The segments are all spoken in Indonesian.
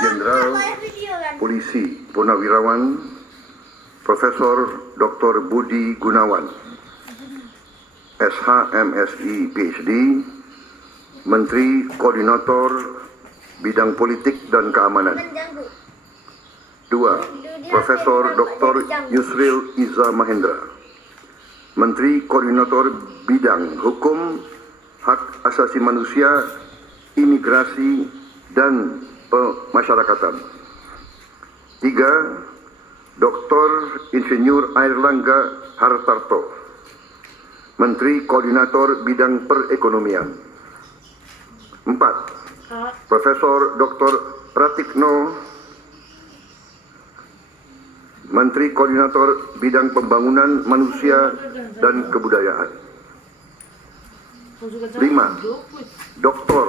Jenderal Polisi Purnawirawan Profesor Dr. Budi Gunawan, SH, MSI, PhD, Menteri Koordinator Bidang Politik dan Keamanan. 2. Profesor Dr. Yusril Iza Mahendra, Menteri Koordinator Bidang Hukum, Hak Asasi Manusia, Imigrasi, dan Pemasyarakatan. 3. Dr. Insinyur Airlangga Hartarto, Menteri Koordinator Bidang Perekonomian. 4. Profesor Dr. Pratikno, Menteri Koordinator Bidang Pembangunan Manusia dan Kebudayaan. 5. Dr.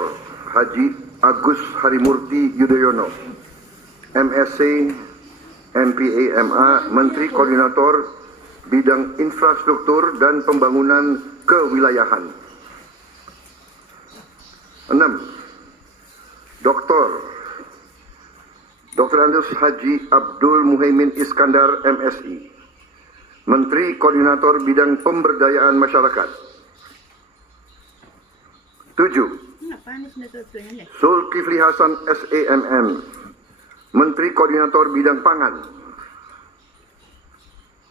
Haji Agus Harimurti Yudhoyono, MSc, MPA, MA, Menteri Koordinator Bidang Infrastruktur dan Pembangunan Kewilayahan. 6. Dr. Andes Haji Abdul Muhaimin Iskandar, MSI, Menteri Koordinator Bidang Pemberdayaan Masyarakat. 7. Zulkifli Hasan, SAMM, Menteri Koordinator Bidang Pangan.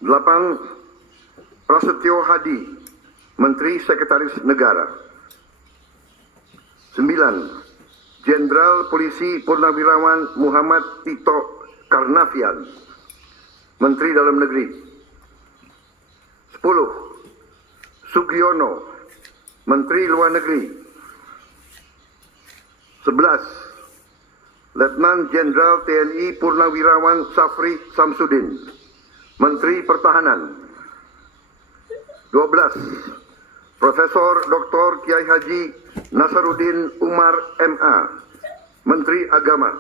8. Prasetyo Hadi, Menteri Sekretaris Negara. 9. Jenderal Polisi Purnawirawan Muhammad Tito Karnavian, Menteri Dalam Negeri. 10. Sugiono, Menteri Luar Negeri. 11. Letnan Jenderal TNI Purnawirawan Safri Samsudin, Menteri Pertahanan. 12. Profesor Dr. Kiai Haji Nasaruddin Umar, MA, Menteri Agama.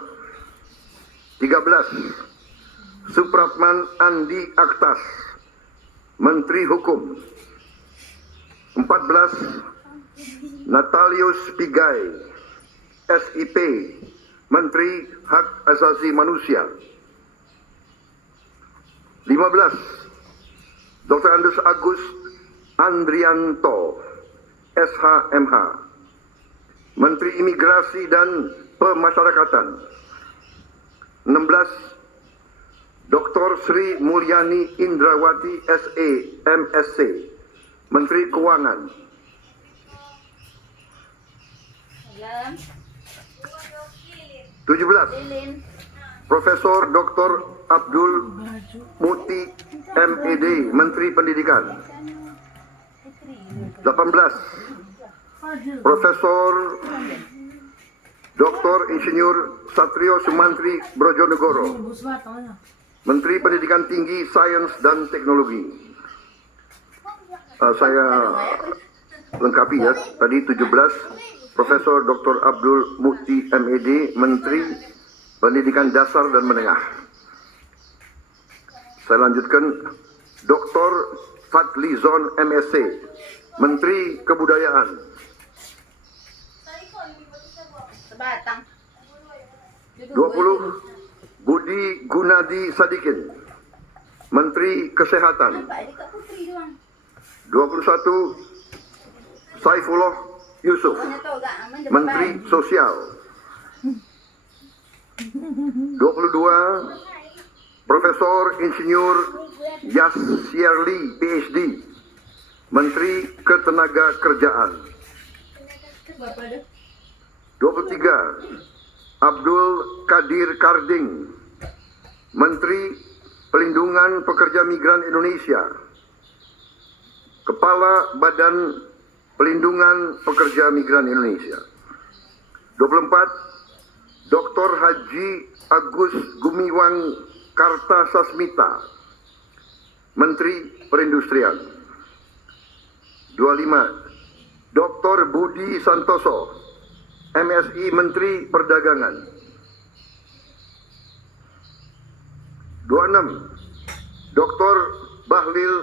13. Supratman Andi Aktas, Menteri Hukum. 14. Natalius Pigai, SIP, Menteri Hak Asasi Manusia. 15. Dr. Andes Agus Andrianto, SHMH, Menteri Imigrasi dan Pemasyarakatan. 16. Dr. Sri Mulyani Indrawati, SE, MSc, Menteri Keuangan. 17. Profesor Dr. Abdul Muti, MED, Menteri Pendidikan. 18. Profesor Dr. Insinyur Satrio Sumantri Brojonegoro, Menteri Pendidikan Tinggi, Sains dan Teknologi. Saya lengkapi ya, tadi 17. Profesor Dr. Abdul Muti, MED, Menteri Pendidikan Dasar dan Menengah. Saya lanjutkan, Dr. Fadlizon, MSc, Menteri Kebudayaan. 20. Budi Gunadi Sadikin, Menteri Kesehatan. 21. Saifullah Yusuf, Menteri Sosial. 22. Profesor Insinyur Yasyarli, PhD, Menteri Ketenagakerjaan. 23. Abdul Kadir Karding, Menteri Pelindungan Pekerja Migran Indonesia, Kepala Badan Pelindungan Pekerja Migran Indonesia. 24. Dr. Haji Agus Gumiwang Kartasasmita, Menteri Perindustrian. 25. Dr. Budi Santoso, MSI, Menteri Perdagangan. 26. Dr. Bahlil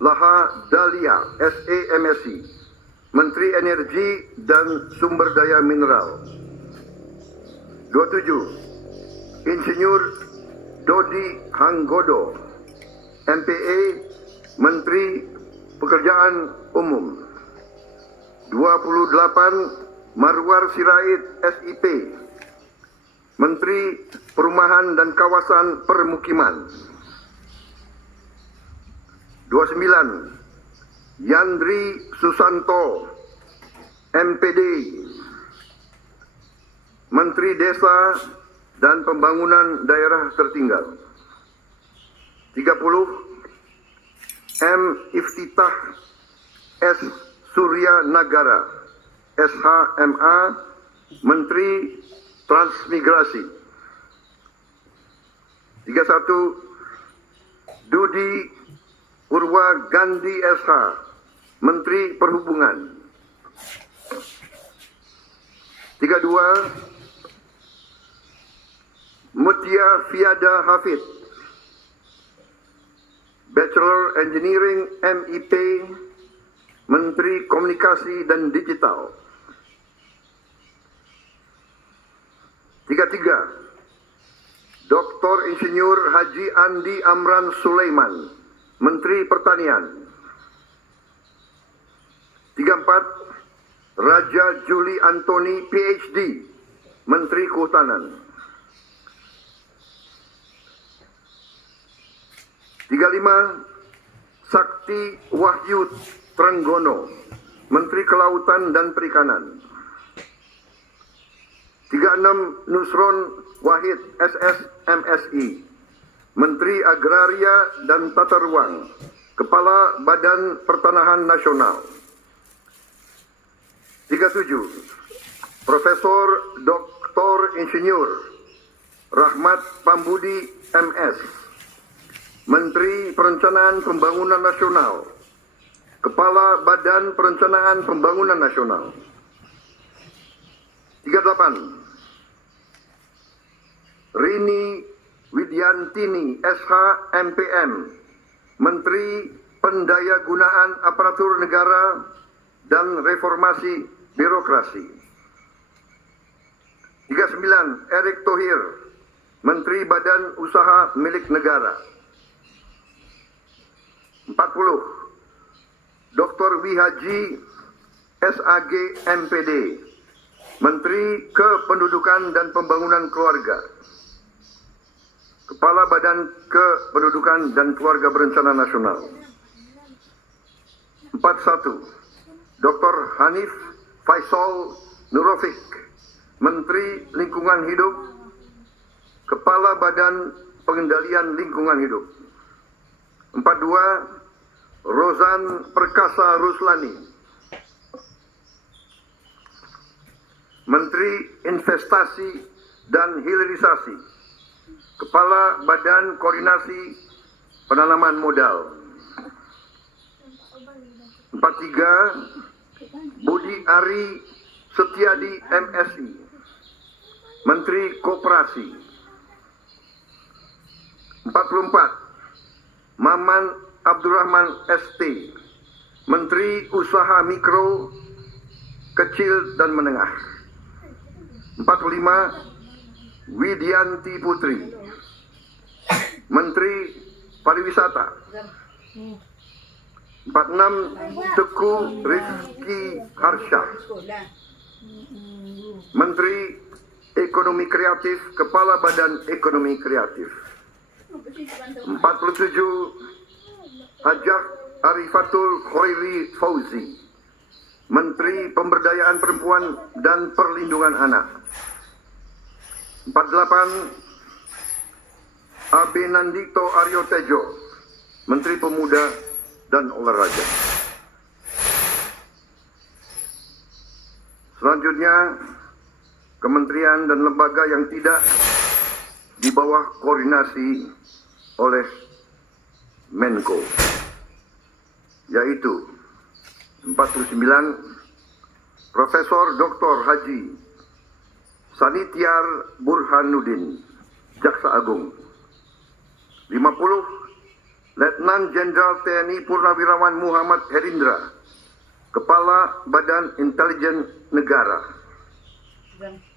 Laha Dalia, SE, MSI, Menteri Energi dan Sumber Daya Mineral. 27. Insinyur Dodi Hanggodo, MPA, Menteri Pekerjaan Umum. 28. Marwar Sirait, SIP, Menteri Perumahan dan Kawasan Permukiman. 29. Yandri Susanto, MPD, Menteri Desa dan Pembangunan Daerah Tertinggal. 30. M. Iftitah S. Surya Nagara, SHMA, Menteri Transmigrasi. 31. Dudi Purwa Gandhi SH, Menteri Perhubungan. 32. Mutia Fiada Hafid, Bachelor Engineering MIP, Menteri Komunikasi dan Digital. 33. Dr. Insinyur Haji Andi Amran Sulaiman, Menteri Pertanian. 34. Raja Juli Antoni PhD, Menteri Kehutanan. 35. Sakti Wahyu Trenggono, Menteri Kelautan dan Perikanan. 36. Nusron Wahid SS MSI, Menteri Agraria dan Tata Ruang, Kepala Badan Pertanahan Nasional. 37. Profesor Dr. Insinyur Rahmat Pambudi MS, Menteri Perencanaan Pembangunan Nasional, Kepala Badan Perencanaan Pembangunan Nasional. 38. Rini Widyantini SH MPM, Menteri Pendayagunaan Aparatur Negara dan Reformasi Birokrasi. 39. Erick Thohir, Menteri Badan Usaha Milik Negara. 40. Dr. Wihaji SAG MPD, Menteri Kependudukan dan Pembangunan Keluarga, Kepala Badan Kependudukan dan Keluarga Berencana Nasional. 41. Dr. Hanif Faisal Nurofik, Menteri Lingkungan Hidup, Kepala Badan Pengendalian Lingkungan Hidup. 42. Rozan Perkasa Ruslani, Menteri Investasi dan Hilirisasi, Kepala Badan Koordinasi Penanaman Modal. 43. Budi Ari Setiadi MSI, Menteri Koperasi. 44. Maman Abdurrahman ST, Menteri Usaha Mikro, Kecil dan Menengah. 45. Widianti Putri, Menteri Pariwisata. 46. Teguh Rizky Harsha, Menteri Ekonomi Kreatif, Kepala Badan Ekonomi Kreatif. 47. Hajah Arifatul Khairi Fauzi, Menteri Pemberdayaan Perempuan dan Perlindungan Anak. 48. Abe Nandito Aryo Tejo, Menteri Pemuda dan Olahraga. Selanjutnya, kementerian dan lembaga yang tidak di bawah koordinasi oleh Menko, yaitu 49. Profesor Dr. Haji Sanitiar Burhanuddin, Jaksa Agung. 50. Letnan Jenderal TNI Purnawirawan Muhammad Herindra, Kepala Badan Intelijen Negara.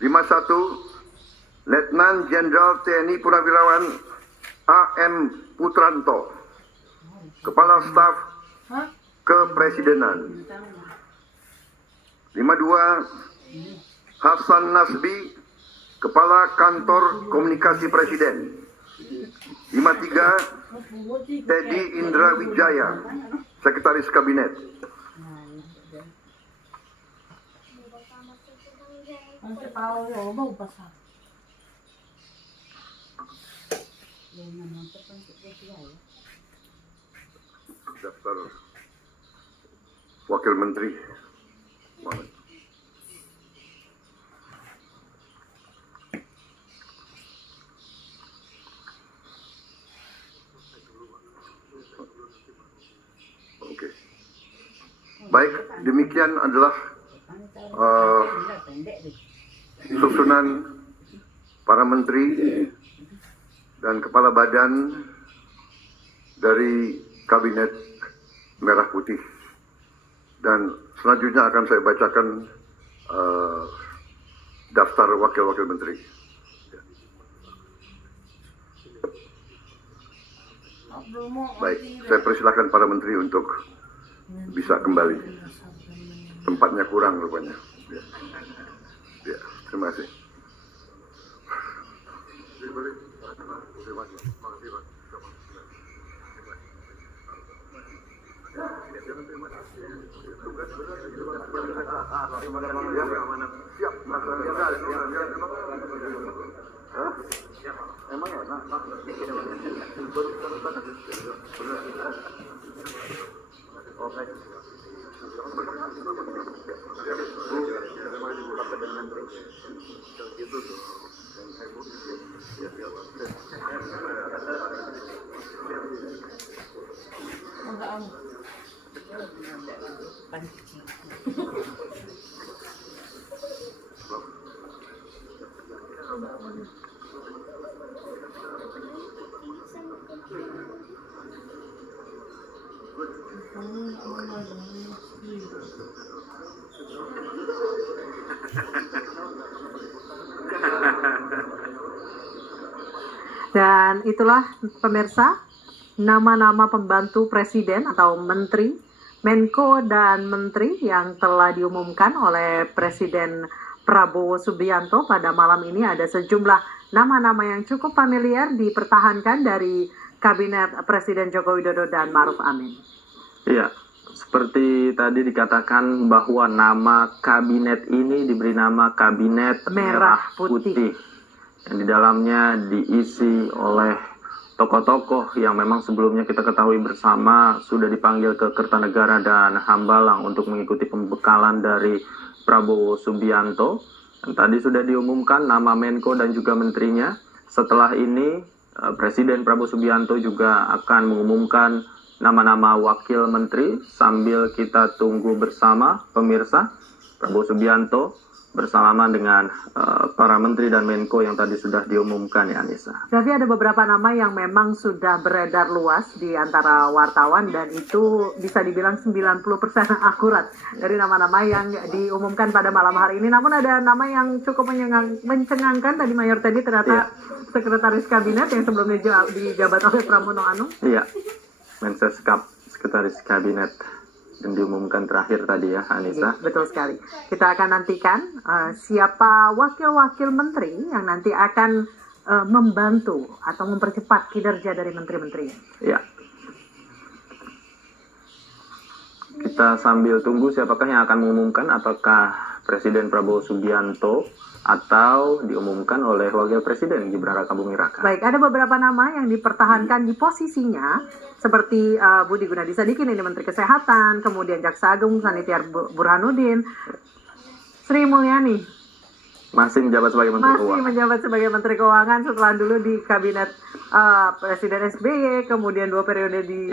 51. Letnan Jenderal TNI Purnawirawan A.M. Putranto, Kepala Staf Kepresidenan. 52, Hasan Nasbi, Kepala Kantor Komunikasi Presiden. 53, Teddy Indra Wijaya, Sekretaris Kabinet. Daftar Wakil Menteri. Oke. Baik, demikian adalah susunan para menteri dan kepala badan dari Kabinet Merah Putih. Dan selanjutnya akan saya bacakan daftar wakil-wakil menteri. Baik, saya persilakan para menteri untuk bisa kembali. Tempatnya kurang rupanya. Ya, terima kasih. Emang enak. Dan itulah pemirsa nama-nama pembantu presiden atau menteri, Menko dan menteri yang telah diumumkan oleh Presiden Prabowo Subianto pada malam ini. Ada sejumlah nama-nama yang cukup familiar dipertahankan dari Kabinet Presiden Joko Widodo dan Ma'ruf Amin. Iya, seperti tadi dikatakan bahwa nama kabinet ini diberi nama Kabinet Merah Putih. Yang di dalamnya diisi oleh tokoh-tokoh yang memang sebelumnya kita ketahui bersama sudah dipanggil ke Kertanegara dan Hambalang untuk mengikuti pembekalan dari Prabowo Subianto. Dan tadi sudah diumumkan nama Menko dan juga menterinya. Setelah ini Presiden Prabowo Subianto juga akan mengumumkan nama-nama wakil menteri sambil kita tunggu bersama pemirsa. Prabowo Subianto bersalaman dengan para menteri dan Menko yang tadi sudah diumumkan, ya Anissa. Tapi ada beberapa nama yang memang sudah beredar luas di antara wartawan dan itu bisa dibilang 90% akurat dari nama-nama yang diumumkan pada malam hari ini. Namun ada nama yang cukup mencengangkan tadi, Mayor Teddy, ternyata Sekretaris Kabinet yang sebelumnya dijabat oleh Pramono Anung. Iya, Menseskap, Sekretaris Kabinet yang diumumkan terakhir tadi ya, Anissa. Betul sekali. Kita akan nantikan siapa wakil-wakil menteri yang nanti akan membantu atau mempercepat kinerja dari menteri-menteri. Ya. Kita sambil tunggu siapakah yang akan mengumumkan, apakah Presiden Prabowo Subianto atau diumumkan oleh Wakil Presiden Gibran Rakabuming Raka. Baik, ada beberapa nama yang dipertahankan di posisinya seperti Budi Gunadi Sadikin, ini Menteri Kesehatan, kemudian Jaksa Agung Sanitiar Burhanuddin, Sri Mulyani masih menjabat sebagai Menteri Keuangan. Masih menjabat sebagai Menteri Keuangan setelah dulu di Kabinet Presiden SBY, kemudian 2 periode di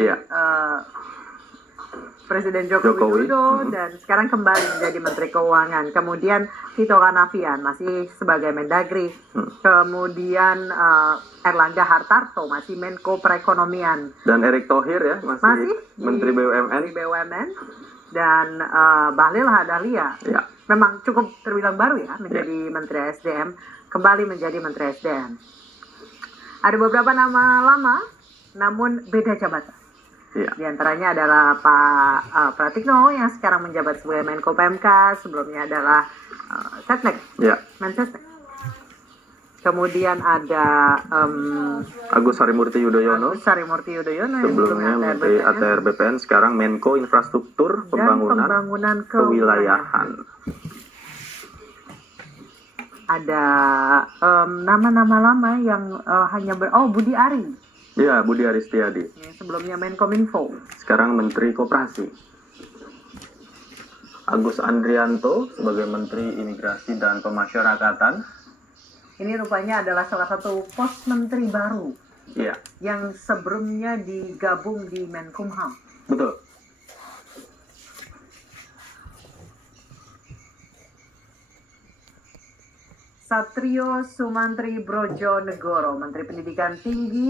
Presiden Joko Widodo dan sekarang kembali menjadi Menteri Keuangan. Kemudian Tito Karnavian masih sebagai Mendagri. Kemudian Erlangga Hartarto masih Menko Perekonomian. Dan Erick Thohir ya masih Menteri BUMN. Dan Bahlil Lahadalia. Ya. Memang cukup terbilang baru ya menjadi Menteri SDM. kembali menjadi Menteri SDM. Ada beberapa nama lama, namun beda jabatan. Iya. Di antaranya adalah Pak Pratikno yang sekarang menjabat sebagai Menko PMK, sebelumnya adalah Setnek, Ya. Mensesnek. Kemudian ada Agus Harimurti Yudhoyono, Agus Harimurti Yudhoyono yang sebelumnya Menteri ATR BPN, sekarang Menko Infrastruktur dan Pembangunan pembangunan Kewilayahan. Ada nama-nama lama yang hanya Budi Ari Ya, Budi Aristiadi, yang sebelumnya Menkominfo. sekarang Menteri Koperasi. Agus Andrianto sebagai Menteri Imigrasi dan Pemasyarakatan. Ini rupanya adalah salah satu pos menteri baru Iya, yang sebelumnya digabung di Menkumham. betul. Satrio Sumantri Brojonegoro, Menteri Pendidikan Tinggi